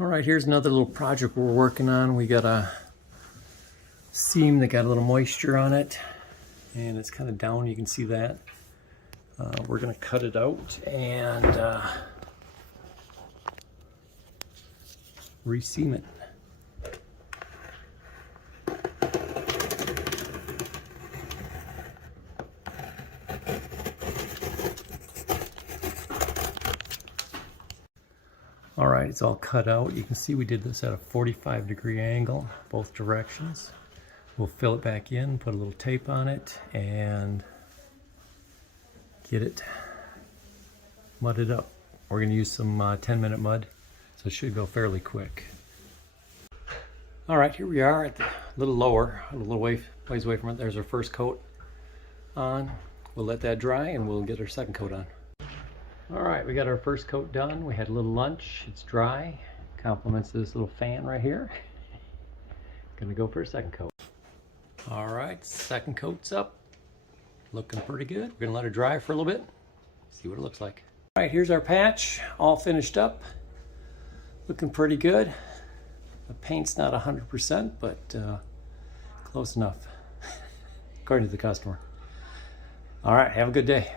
All right, here's another little project we're working on. We got a seam that got a little moisture on it, and it's kind of down. You can see that. We're going to cut it out and re-seam it. All right, it's all cut out. You can see we did this at a 45-degree angle, both directions. We'll fill it back in, put a little tape on it, and get it mudded up. We're going to use some 10-minute mud, so it should go fairly quick. All right, here we are at the little lower, a little ways away from it. There's our first coat on. We'll let that dry and we'll get our second coat on. All right, we got our first coat done. We had a little lunch. It's dry. Compliments this little fan right here. Gonna go for a second coat. All right, second coat's up. Looking pretty good. We're gonna let it dry for a little bit. See what it looks like. All right, here's our patch, all finished up. Looking pretty good. The paint's not 100%, but close enough, according to the customer. All right, have a good day.